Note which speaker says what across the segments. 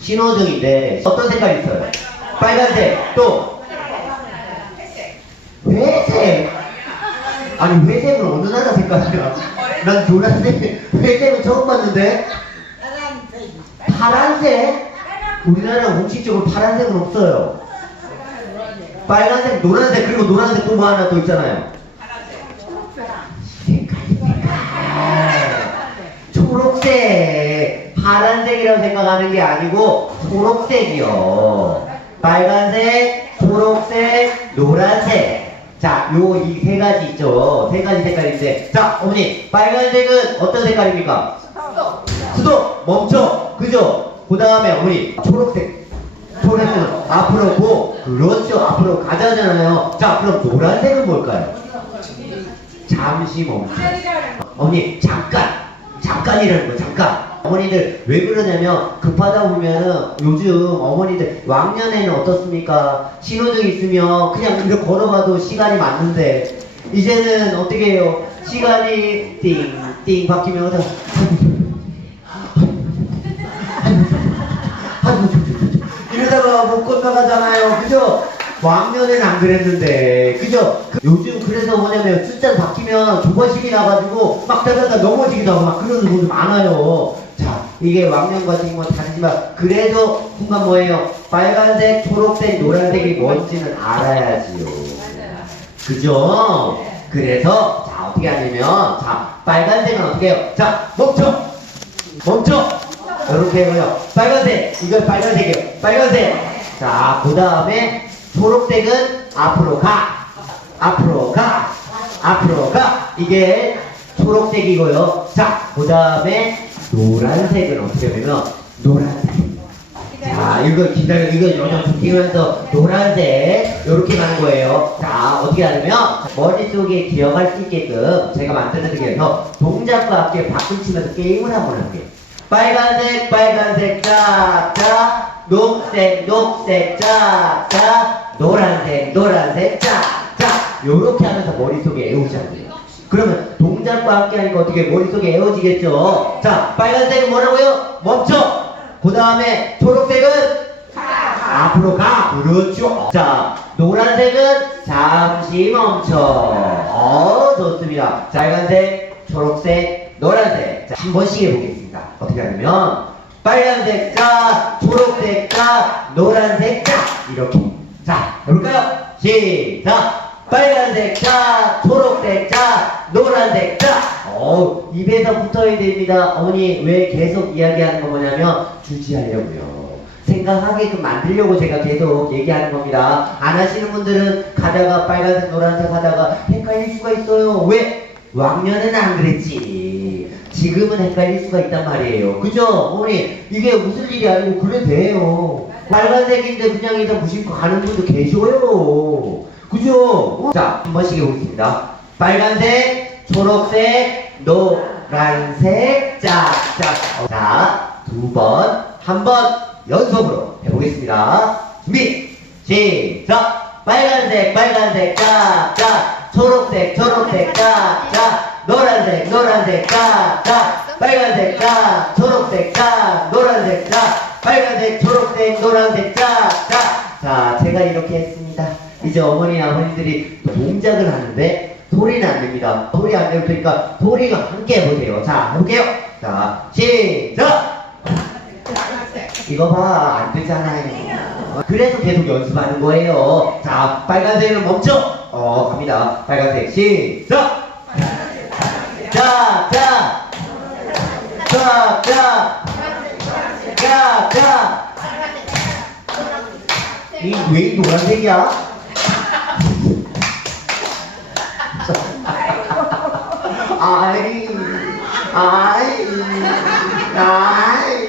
Speaker 1: 신호등인데 어떤 색깔이 있어요? 빨간색. 또? 회색. 아니 회색은 어느 나라 색깔이야? 난 노란색. 회색은 처음 봤는데. 파란색? 우리나라 공식적으로 파란색은 없어요. 빨간색, 노란색 그리고 노란색 또 뭐 하나 또 있잖아요. 색깔. 초록색 파란색이라고 생각하는 게 아니고 초록색이요. 빨간색 초록색 노란색. 자 요 이 세 가지 있죠. 세 가지 색깔인데. 자 어머니 빨간색은 어떤 색깔입니까? 스톱 멈춰. 그죠? 그 다음에 어머니 초록색. 초록색은 앞으로 고. 그렇죠. 앞으로 가자잖아요. 자 그럼 노란색은 뭘까요? 잠시 멈춰. 어머니 잠깐. 잠깐이라는 거 잠깐 어머니들 왜 그러냐면 급하다 보면은 요즘 어머니들 왕년에는 어떻습니까? 신호등 있으면 그냥 이렇게 걸어가도 시간이 맞는데 이제는 어떻게 해요? 시간이 띵띵 바뀌면 이러다가 못 건너가잖아요. 그죠? 왕년에는 안 그랬는데. 그죠? 그- 요즘 그래서 뭐냐면 숫자 바뀌면 조바심이 나가지고 막 따다가 넘어지기도 하고 막 그러는 분들 많아요. 자 이게 왕년과 지금 은 다르지만 그래도 순간 뭐예요? 빨간색 초록색 노란색이 뭔지는 알아야지요. 그죠? 그래서 자 어떻게 하냐면 자 빨간색은 어떻게 해요? 자 멈춰! 멈춰! 이렇게 해요. 빨간색! 이건 빨간색이에요. 빨간색! 자그 다음에 초록색은 앞으로 가. 앞으로 가. 앞으로 가. 이게 초록색이고요. 자 그 다음에 노란색은 어떻게 되면 노란색. 자 이거 기다려 이거 영영 듣기면서 노란색 이렇게 가는 거예요. 자 어떻게 하냐면 머릿속에 기억할 수 있게끔 제가 만들어드리기 위해서 동작과 함께 박수 치면서 게임을 한번 할게요. 빨간색 빨간색 짝짝 녹색 녹색 짝짝 노란색 노란색 짝짝 요렇게 하면서 머릿속에 돼요 그러면 동작과 함께 하니까 어떻게 머릿속에 애워지겠죠? 자 빨간색은 뭐라고요? 멈춰! 그 다음에 초록색은? 앞으로 가! 그렇죠. 자 노란색은 잠시 멈춰. 어 좋습니다. 자, 빨간색 초록색 노란색 자, 한 번씩 해보겠습니다. 어떻게 하냐면 빨간색 자 초록색 자 노란색 자 이렇게. 자 해볼까요? 시작 빨간색 자 초록색 자 노란색 자 어, 입에서 붙어야 됩니다 어머니 왜 계속 이야기하는 거 뭐냐면 주지하려고요 생각하게끔 만들려고 제가 계속 얘기하는 겁니다. 안 하시는 분들은 가다가 빨간색, 노란색 하다가 헷갈릴 수가 있어요. 왜? 왕년에는 안 그랬지. 지금은 헷갈릴 수가 있단 말이에요. 그죠? 어머니, 이게 무슨 일이 아니고 그래 돼요. 빨간색인데 그냥 일단 무심코 가는 분도 계셔요. 그죠? 자, 한 번씩 해보겠습니다. 빨간색, 초록색, 노란색, 짝, 짝. 자, 두 번, 한 번, 연속으로 해보겠습니다. 준비, 시작! 빨간색, 빨간색, 짝, 짝. 초록색, 초록색, 짝, 짝. 노란색, 노란색, 짝, 짝. 빨간색, 짝, 초록색, 짝. 노란색, 짝. 빨간색, 초록색, 노란색, 짝, 짝. 자, 제가 이렇게 했습니다. 이제 어머니, 아버님들이 동작을 하는데 소리는 안 됩니다. 소리 안 될 테니까 소리가 함께 해보세요. 자, 해볼게요. 자, 시작! 이거 봐, 안 되잖아요. 어, 그래서 계속 연습하는 거예요. 자, 빨간색은 멈춰! 어, 갑니다. 빨간색, 시작! 자, 자! 자, 자! 자, 자! 이, 왜 노란색이야? 아이, 아이, 아이.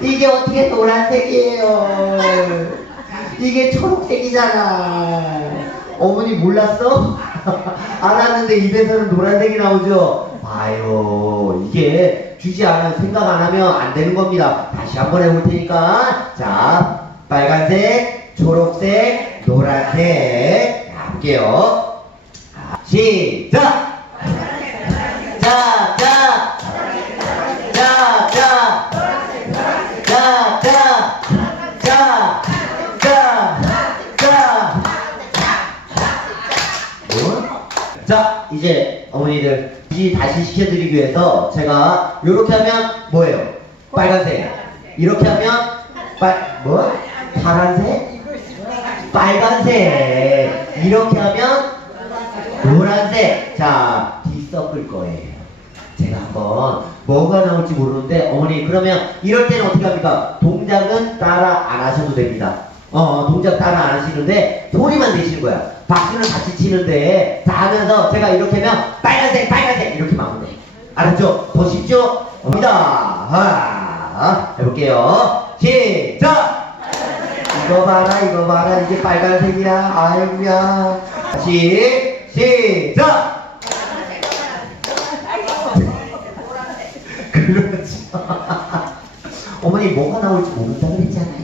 Speaker 1: 이게 어떻게 노란색이에요? 이게 초록색이잖아. 어머니 몰랐어? 알았는데 입에서는 노란색이 나오죠? 봐요. 이게 주지 않으면 생각 안 하면 안 되는 겁니다. 다시 한번 해볼 테니까. 자, 빨간색, 초록색, 노란색. 자, 할게요. 시작! 이제 어머니들 이 다시 시켜드리기 위해서 제가 이렇게 하면 뭐예요? 빨간색. 이렇게 하면 빨 뭐? 파란색? 빨간색. 이렇게 하면 노란색. 자, 뒤섞을 거예요. 제가 한번 뭐가 나올지 모르는데 어머니 그러면 이럴 때는 어떻게 합니까? 동작은 따라 안 하셔도 됩니다. 어 동작 따라 안 하시는데 소리만 내시는 거야. 박수는 같이 치는데 다 하면서 제가 이렇게 하면 빨간색 빨간색 이렇게만 하면 돼. 알았죠? 더 쉽죠? 갑니다. 하나 해볼게요. 시작. 이거 봐라 이거 봐라 이게 빨간색이야 아이고야. 다시 시작. 그렇죠. 어머니 뭐가 나올지 모른다 그랬잖아요.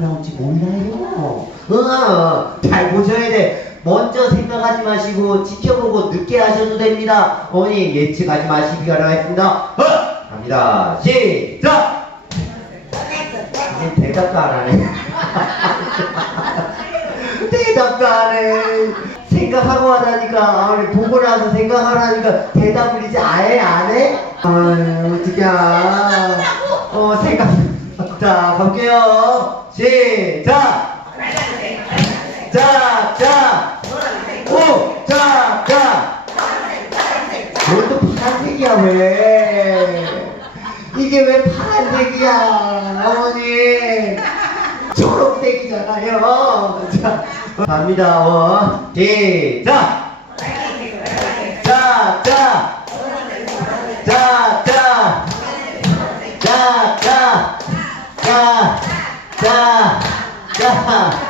Speaker 1: 나올지 몰라요. 어, 잘 보셔야 돼. 먼저 생각하지 마시고 지켜보고 늦게 하셔도 됩니다. 어머니 예측하지 마시기 바라겠습니다. 어, 갑니다. 시작. 이제 대답도 안 하네. 대답도 안 해. 생각하고 하라니까, 아, 우리 보고 나서 생각하라니까 대답을 이제 아예 안 해? 아유, 어떡해. 어, 생각. 자, 갈게요. 시작! 자, 자! 오! 자, 자! 너도 파란색이야, 왜? 이게 왜 파란색이야, 어머니? 초록색이잖아요. 자, 갑니다. 원, 시작! Yeah.